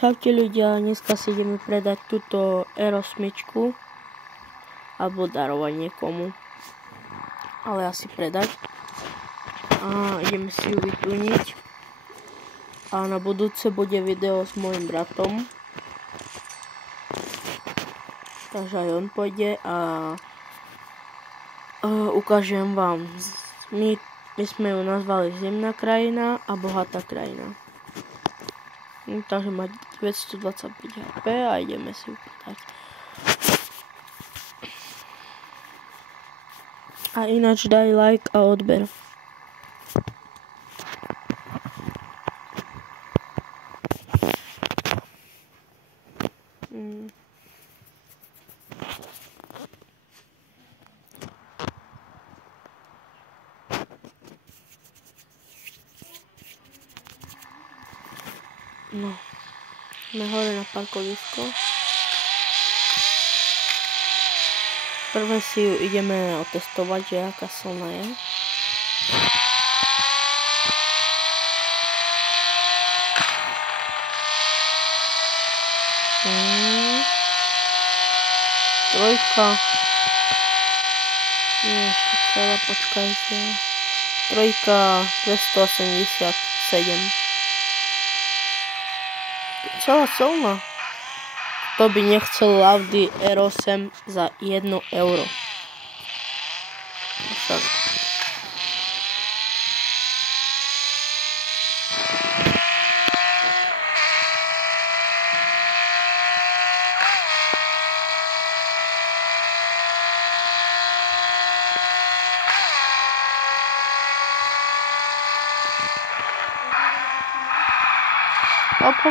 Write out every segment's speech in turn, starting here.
Čaute ľudia, dneska si ideme predať túto R8 alebo darovať niekomu, ale asi predať a ideme si ju vytuniť a na budúce bude video s mojim bratom, takže aj on pôjde a ukážem vám. My sme ju nazvali Zimná krajina a Bohatá krajina. Takže má 225 HP a ideme si ju predať. A ináč daj like a odber. No, sme hore na parkovisko. Prvé si ju ideme otestovať, že aká silná je. Trojka. Nie, ešte celá, počkajte. Trojka 287. Celá silná. To by nechcel Audi R8 za 1 euro. Však.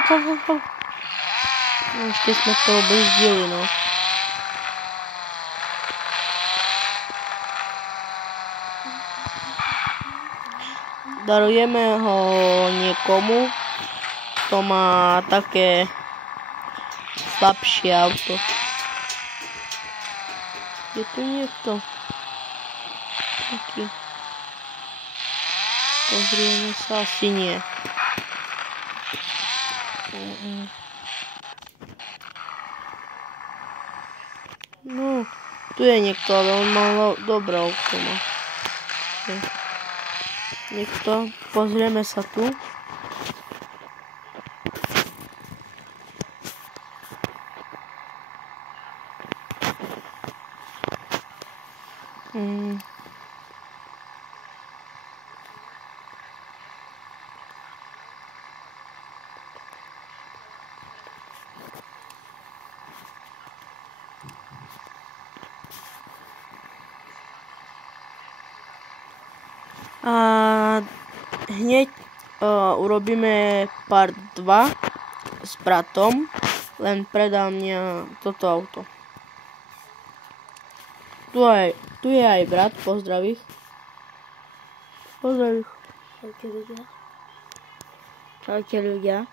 Hop. Ešte sme to brzdili, no. Darujeme ho niekomu, kto má také slabšie auto. Je tu niekto? Taký. Pozrieme sa, asi nie. No, tu je niekto, ale on má dobré auto. Niekto, pozrieme sa tu. A hneď urobíme part 2 s bratom, len predám mňa toto auto. Tu je aj brat, pozdrav ich. Pozdrav ich. Čaute ľudia.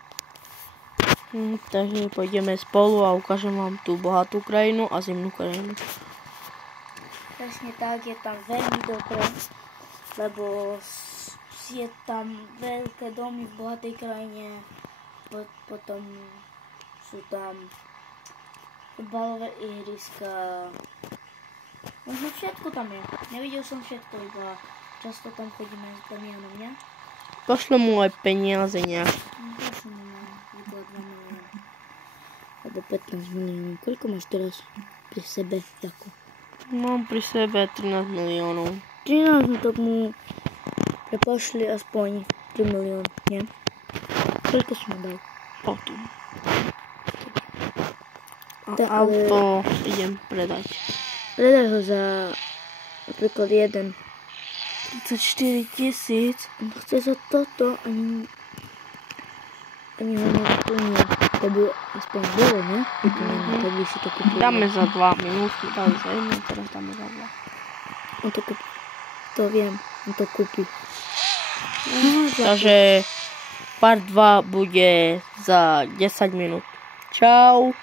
Takže pôjdeme spolu a ukážem vám tú bohatú krajinu a zimnú krajinu. Presne tak, je tam veľmi dobré. Lebo je tam veľké domy v bohatej krajine, potom sú tam futbalové ihriska, možno všetko tam je. Nevidel som všetko, iba často tam chodíme s Damianom, ne? Pošlo mu aj peniaze nejak. Pošlo mu iba 2 milióny. Alebo 15 miliónov. Koľko máš teraz pri sebe, Jako? Mám pri sebe 13 miliónov. 13, no tak mu prepošli aspoň 3 milióny, nie? Koľko si mu dal? Potom. A auto idem predať. Predaj ho za napríklad 1. 34 000. On chce za toto, ani ho nevyplnil. Lebo aspoň bolo, ne? Tak by si to kúpil. Dáme za 2 minúty, dali za 1, teraz dáme za 2. On to kúpi. To viem, on to kúpi. Takže part 2 bude za 10 minút. Čau.